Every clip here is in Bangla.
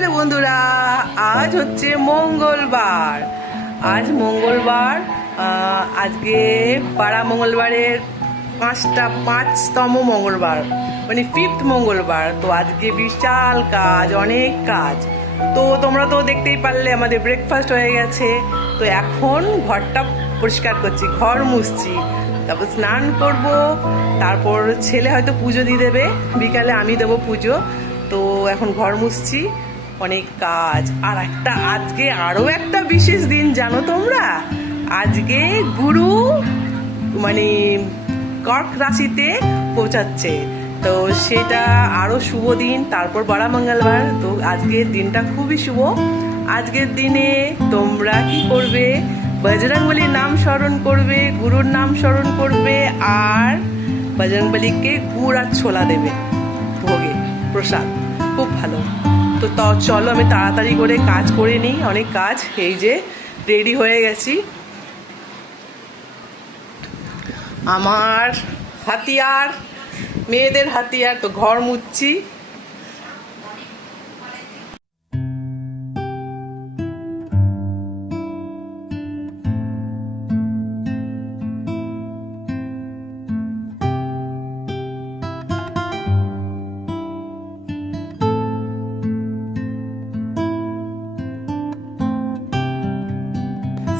হ্যালো বন্ধুরা, আজ হচ্ছে মঙ্গলবার। আজকে পাড়া মঙ্গলবারের পাঁচতম মঙ্গলবার, মানে 5th মঙ্গলবার। তো আজকে বিশাল কাজ, অনেক কাজ। তো তোমরা তো দেখতেই পারলে আমাদের ব্রেকফাস্ট হয়ে গেছে। তো এখন ঘরটা পরিষ্কার করছি, ঘর মুছছি, তারপর স্নান করব, তারপর ছেলে হয়তো পুজো দিয়ে দেবে, বিকালে আমি দেবো পুজো। তো এখন ঘর মুছছি, অনেক কাজ। আর আজকে আরো একটা বিশেষ দিন, জানো তোমরা? আজকে গুরু মানে কর্ক রাশিতে পৌঁছাচ্ছে, তো সেটা আরো শুভ দিন। তারপর বড় মঙ্গলবার, তো আজকের দিনটা খুবই শুভ। আজকের দিনে তোমরা কি করবে? বজরংবলীর নাম স্মরণ করবে, গুরুর নাম স্মরণ করবে, আর বজরংবলীকে গুড় আর ছোলা দেবে ভোগে প্রসাদ। খুব ভালো। তো চলো আমি তাড়াতাড়ি করে কাজ করে নিই, অনেক কাজ। এই যে রেডি হয়ে গেছি, আমার হাতিয়ার, মেয়েদের হাতিয়ার। তো ঘর মুছছি।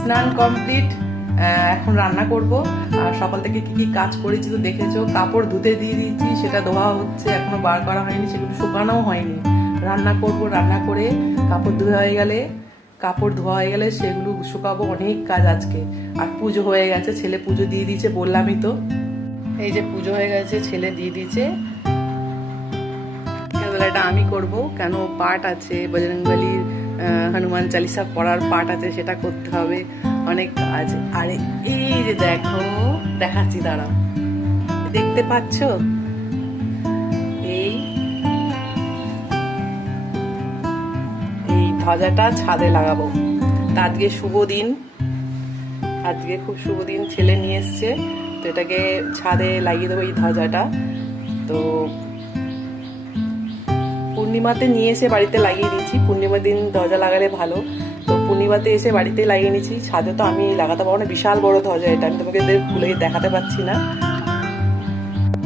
স্নান কমপ্লিট, এখন রান্না করব। আর সকাল থেকে কি কি কাজ করেছি তো দেখেছো। কাপড় ধুতে দিয়ে দিয়েছি, সেটা ধোয়া হচ্ছে, এখনো বার করা হয়নি, সেগুলো শুকানোও হয়নি। রান্না করব, রান্না করে কাপড় ধোয়া হয়ে গেলে সেগুলো শুকাবো। অনেক কাজ আজকে। আর পুজো হয়ে গেছে, ছেলে পুজো দিয়ে দিয়েছে, বললামই তো। এই যে পুজো হয়ে গেছে, ছেলে দিয়ে দিয়েছে। এটা আমি করব, কেন পাঠ আছে বজরংবলীর, হনুমান চালিসা পড়ার পাঠ আছে, সেটা করতে হবে। অনেক কাজ। আরে এই যে দেখো, দেখাচ্ছি, দাঁড়াও, দেখতে পাচ্ছ? এই ধ্বজাটা ছাদে লাগাবো। তা আজকে শুভ দিন, আজকে খুব শুভ দিন। ছেলে নিয়ে এসছে, তো এটাকে ছাদে লাগিয়ে দেবো, এই ধ্বজাটা। তো পূর্ণিমাতে নিয়ে এসে বাড়িতে লাগিয়ে দিয়েছি। পূর্ণিমার দিন ধ্বজা লাগালে ভালো, তো পূর্ণিমাতে এসে বাড়িতে লাগিয়ে নিয়েছি। ছাদে তো আমি লাগাতে পারবো না, বিশাল বড় ধ্বজা এটা, আমি তোমাকে খুলে দেখাতে পাচ্ছি না।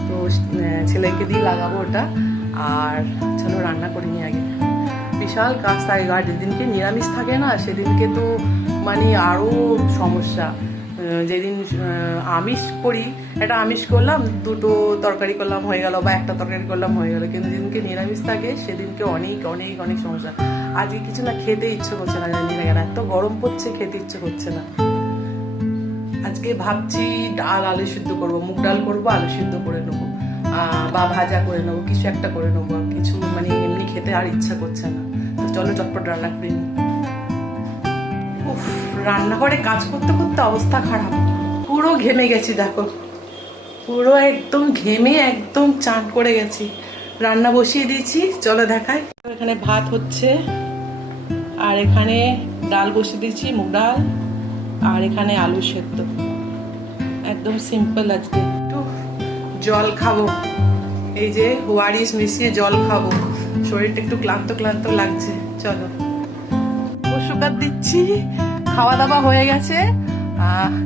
তো ছেলেকে দিয়ে লাগাবো ওটা। আর চলো রান্না করে নিই আগে। বিশাল কাজ থাকে, আর যেদিনকে নিরামিষ থাকে না, সেদিনকে তো মানে আরো সমস্যা। যেদিন আমিষ করি, একটা আমিষ করলাম, দুটো তরকারি করলাম হয়ে গেল, বা একটা তরকারি করলাম হয়ে গেল। কিন্তু যেদিনকে নিরামিষ থাকে সেদিনকে অনেক অনেক অনেক সমস্যা। আজকে কিছু না খেতে ইচ্ছে করছে না, জানি না কেন, এত গরম পড়ছে, খেতে ইচ্ছে করছে না। আজকে ভাবছি ডাল আলু সিদ্ধ করবো, মুগ ডাল করবো, আলু সিদ্ধ করে নেবো, বা ভাজা করে নেবো, কিছু একটা করে নেবো। কিছু মানে এমনি খেতে আর ইচ্ছা করছে না। চলো চটপট রান্না করে নিই। রান্নাঘরে কাজ করতে করতে অবস্থা খারাপ, পুরো ঘেমে গেছি। দেখো, পুরো একদম ঘেমে একদম চান করে গেছি। রান্না বসিয়ে দিয়েছি, চলো দেখাই। এখানে ভাত হচ্ছে, আর এখানে ডাল বসিয়ে দিয়েছি, মুগ ডাল, আর এখানে আলু সেদ্ধ। একদম সিম্পল। আজকে একটু জল খাবো, এই যে ওয়ারিস মিশিয়ে জল খাবো। শরীরটা একটু ক্লান্ত ক্লান্ত লাগছে। চলো শুকাত দিচ্ছি, খাওয়া দাওয়া হয়ে গেছে,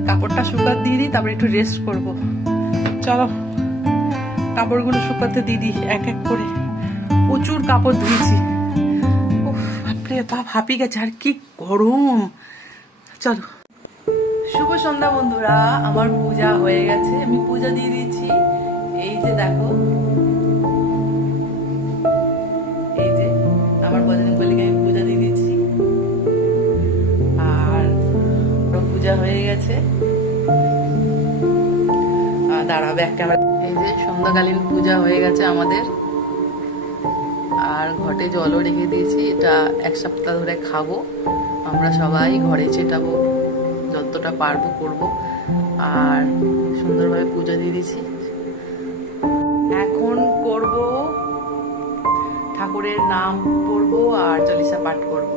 কাপড়টা শুকাত দিয়ে দিই, তারপরে একটু রেস্ট করব। চলো কাপড়গুলো শুকাতে দিয়ে দিই এক এক করে। প্রচুর কাপড় ধুয়েছি, বাপরে বাপ, হাঁপিয়ে গেছে। আর কি গরম। চলো, শুভ সন্ধ্যা বন্ধুরা। আমার পূজা হয়ে গেছে, আমি পূজা দিয়ে দিয়েছি। এই যে দেখো, এই যে আমার বজরংবলীকে আমি পূজা দিয়ে দিয়েছি, আর পূজা হয়ে গেছে। দাঁড়াবে এক ক্যামেরা। এই যে সন্ধ্যাকালীন পূজা হয়ে গেছে আমাদের, আর ঘটে জলও রেখে দিয়েছি। এটা 1 সপ্তাহ ধরে খাবো আমরা সবাই, ঘরে চেটাবো, যতটা পারবো করব। আর সুন্দরভাবে পূজা দিয়ে দিয়েছি। এখন করব ঠাকুরের নাম পড়বো আর চালিসা পাঠ করব।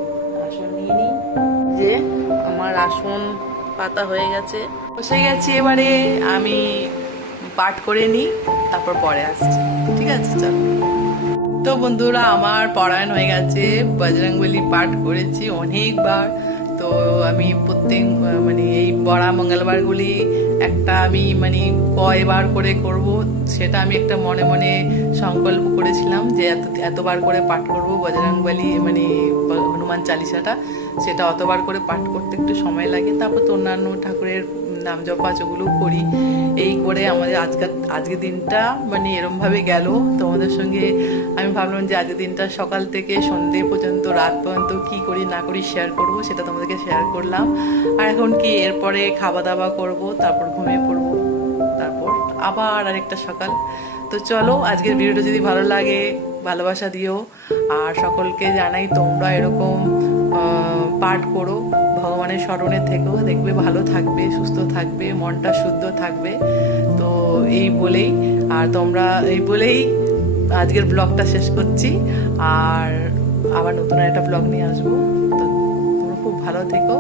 আসন নিয়ে নিই, যে আমার আসন পাতা হয়ে গেছে, বসে গেছি। এবারে আমি পাঠ করে নিই, তারপর পরে আসছি। ঠিক আছে, চল। তো বন্ধুরা, আমার পরায়ণ হয়ে গেছে, বজরংবলী পাঠ করেছি অনেকবার। তো আমি প্রত্যেক মানে এই পড়া মঙ্গলবারগুলি একটা আমি মানে কয়বার করে করব, সেটা আমি একটা মনে মনে সংকল্প করেছিলাম যে এতবার করে পাঠ করব বজরংবলী মানে হনুমান চালিসাটা। সেটা অতবার করে পাঠ করতে একটু সময় লাগে, তারপর তো অন্যান্য ঠাকুরের নাম জপা ওগুলো করি। এই করে আমাদের আজকের দিনটা মানে এরমভাবে গেল। তোমাদের সঙ্গে আমি ভাবলাম যে আজকের দিনটা সকাল থেকে সন্ধে পর্যন্ত, রাত পর্যন্ত কি করি না করি শেয়ার করব, সেটা তোমাদেরকে শেয়ার করলাম। আর এখন কি এরপরে খাওয়া দাওয়া করব, তারপর ঘুমিয়ে পড়বো, তারপর আবার আরেকটা সকাল। তো চলো, আজকের ভিডিওটা যদি ভালো লাগে ভালোবাসা দিও। আর সকলকে জানাই তোমরা এরকম পাঠ করো, ভগবানের স্মরণে থেকেও, দেখবে ভালো থাকবে, সুস্থ থাকবে, মনটা শুদ্ধ থাকবে। তো এই বলেই আজকের ব্লগটা শেষ করছি। আর আবার নতুন একটা ব্লগ নিয়ে আসবো। তো তোমরা খুব ভালো থেকো।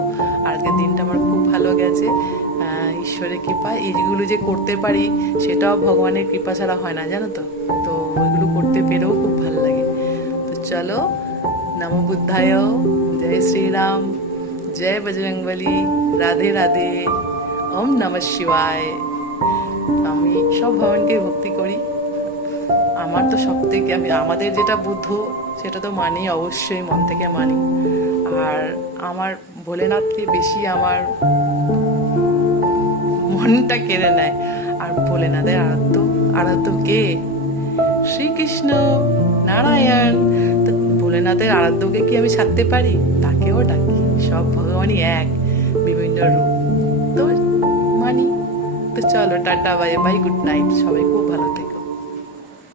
আর আজকের দিনটা আমার খুব ভালো গেছে ঈশ্বরের কৃপা। এইগুলো যে করতে পারি সেটাও ভগবানের কৃপা ছাড়া হয় না, জানো তো। তো ওইগুলো করতে পেরেও খুব ভালো লাগে। তো চলো, নমো বুদ্ধায়, জয় শ্রীরাম, জয় বজরংবলী, রাধে রাধে, ওম নমঃ শিবায়। আমি সব ভগবানকে ভক্তি করি। আমার তো সব থেকে আমাদের যেটা বুদ্ধ সেটা তো মানি, অবশ্যই মন থেকে মানি। আর আমার ভোলেনাথকে বেশি আমার মনটা কেড়ে নেয়। আর ভোলেনাথের আরাধ্য কে? শ্রীকৃষ্ণ নারায়ণ। তো ভোলেনাথের আরাধ্যকে কি আমি ছাড়তে পারি? তাকেও ডাকি। সব ভগবানই এক, বিভিন্ন রূপ। তো মানি। তো চলো, tata, bye bye, good night, সবাই খুব ভালো থেকে।